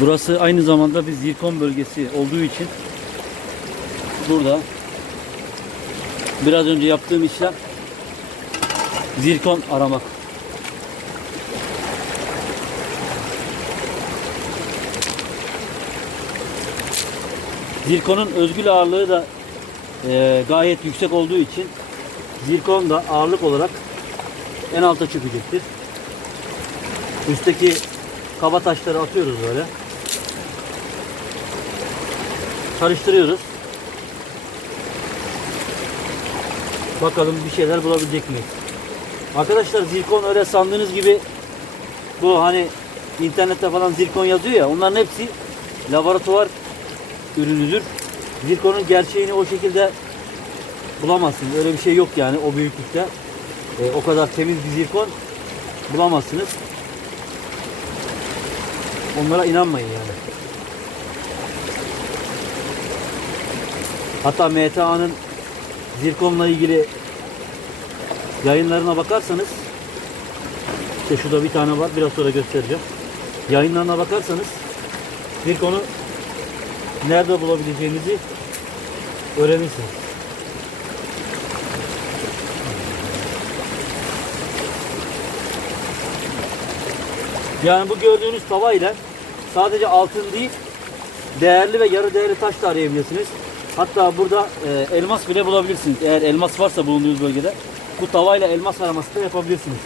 Burası aynı zamanda bir zirkon bölgesi olduğu için burada biraz önce yaptığım işlem zirkon aramak. Zirkonun özgül ağırlığı da e, gayet yüksek olduğu için zirkon da ağırlık olarak en alta çökecektir. Üstteki kaba taşları atıyoruz böyle. Karıştırıyoruz. Bakalım bir şeyler bulabilecek miyiz? Arkadaşlar zirkon öyle sandığınız gibi bu hani internette falan zirkon yazıyor ya onların hepsi laboratuvar ürünüdür. Zirkonun gerçeğini o şekilde bulamazsınız. Öyle bir şey yok yani o büyüklükte. E, o kadar temiz bir zirkon bulamazsınız. Onlara inanmayın yani. Hatta MTA'nın zirkonla ilgili yayınlarına bakarsanız işte şurada bir tane var biraz sonra göstereceğim. Yayınlarına bakarsanız zirkonu nerede bulabileceğinizi öğrenirsiniz. Yani bu gördüğünüz tava ile sadece altın değil değerli ve yarı değerli taş da arayabilirsiniz. Hatta burada e, elmas bile bulabilirsiniz. Eğer elmas varsa bulunduğunuz bölgede bu tavayla elmas araması da yapabilirsiniz.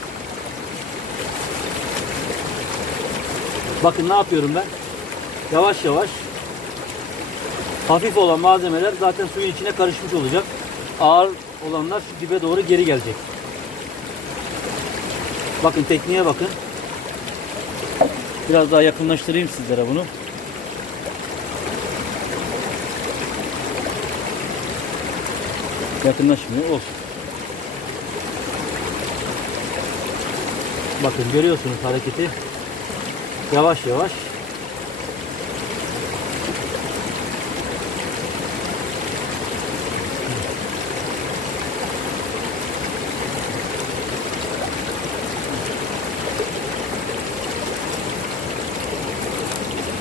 Bakın ne yapıyorum ben? Yavaş yavaş hafif olan malzemeler zaten suyun içine karışmış olacak. Ağır olanlar şu dibe doğru geri gelecek. Bakın tekniğe bakın. Biraz daha yakınlaştırayım sizlere bunu. Yakınlaşmıyor olsun. Bakın görüyorsunuz hareketi. Yavaş yavaş.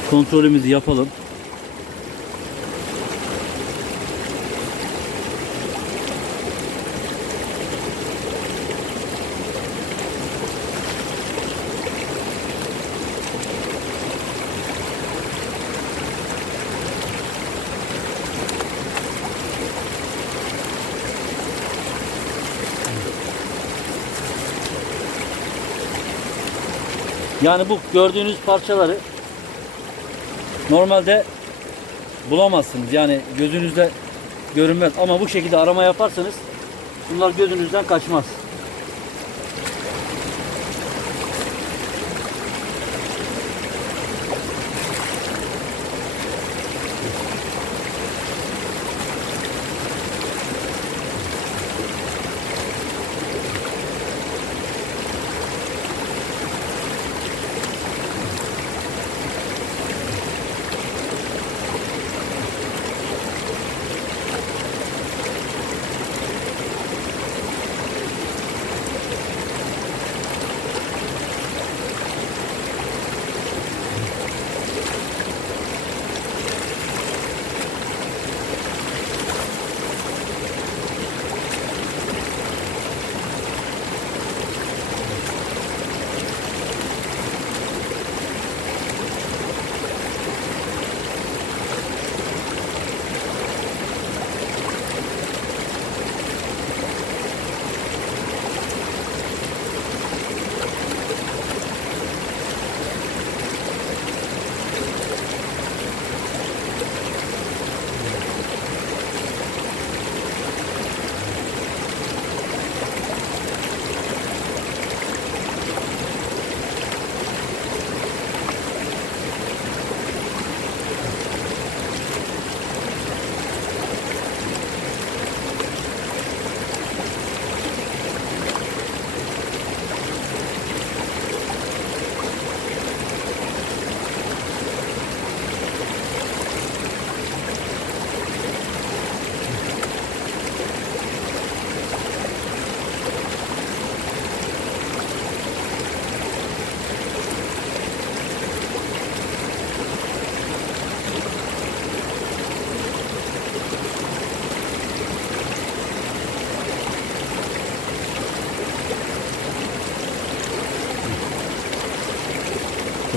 Kontrolümüzü yapalım. Yani bu gördüğünüz parçaları normalde bulamazsınız. Yani gözünüzde görünmez. Ama bu şekilde arama yaparsanız bunlar gözünüzden kaçmaz.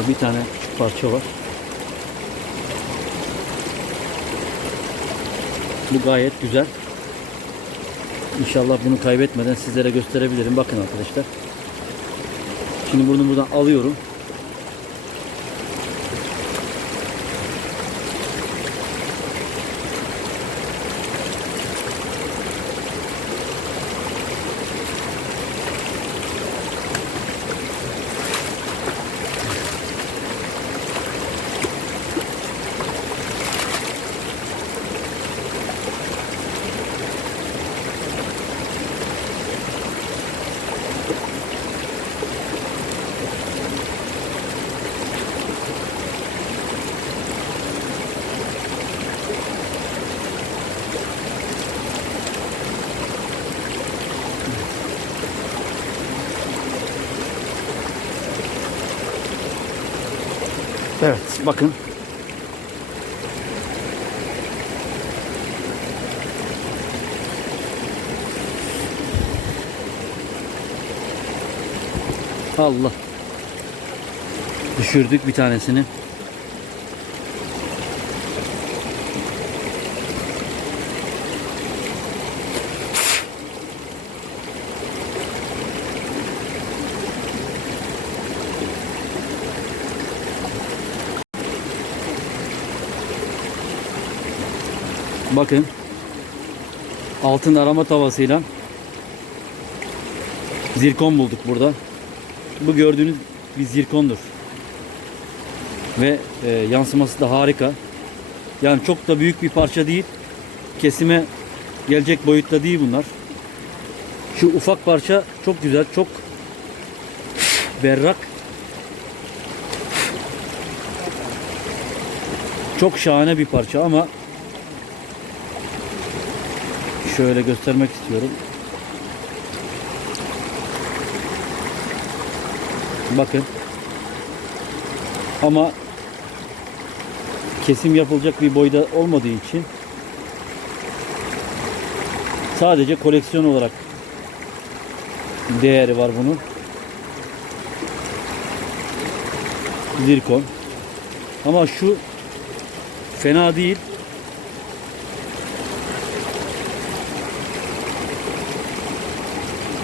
Bir tane küçük parça var. Bu gayet güzel. İnşallah bunu kaybetmeden sizlere gösterebilirim. Bakın arkadaşlar. Şimdi bunu buradan alıyorum. Evet bakın. Allah. Düşürdük bir tanesini. Bakın. Altın arama tavasıyla zirkon bulduk burada. Bu gördüğünüz bir zirkondur. Ve e, yansıması da harika. Yani çok da büyük bir parça değil. Kesime gelecek boyutta değil bunlar. Şu ufak parça çok güzel, çok berrak. Çok şahane bir parça ama şöyle göstermek istiyorum. Bakın. Ama kesim yapılacak bir boyda olmadığı için sadece koleksiyon olarak değeri var bunun. Zirkon. Ama şu fena değil.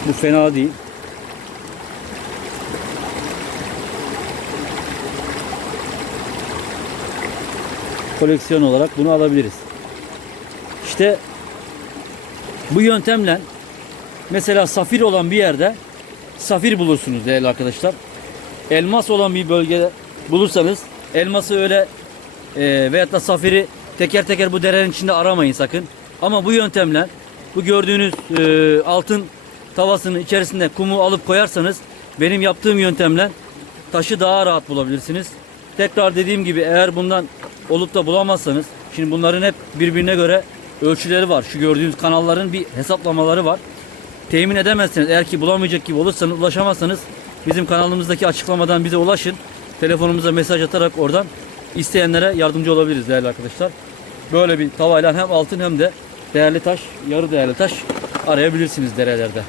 Bu fena değil. Koleksiyon olarak bunu alabiliriz. İşte bu yöntemle mesela safir olan bir yerde safir bulursunuz değerli arkadaşlar. Elmas olan bir bölgede bulursanız elması öyle e, veyahut da safiri teker teker bu derenin içinde aramayın sakın. Ama bu yöntemle bu gördüğünüz e, altın tavasının içerisinde kumu alıp koyarsanız benim yaptığım yöntemle taşı daha rahat bulabilirsiniz. Tekrar dediğim gibi eğer bundan olup da bulamazsanız şimdi bunların hep birbirine göre ölçüleri var. Şu gördüğünüz kanalların bir hesaplamaları var. Temin edemezseniz eğer ki bulamayacak gibi olursanız ulaşamazsanız bizim kanalımızdaki açıklamadan bize ulaşın. Telefonumuza mesaj atarak oradan isteyenlere yardımcı olabiliriz değerli arkadaşlar. Böyle bir tavayla hem altın hem de değerli taş, yarı değerli taş arayabilirsiniz derelerde.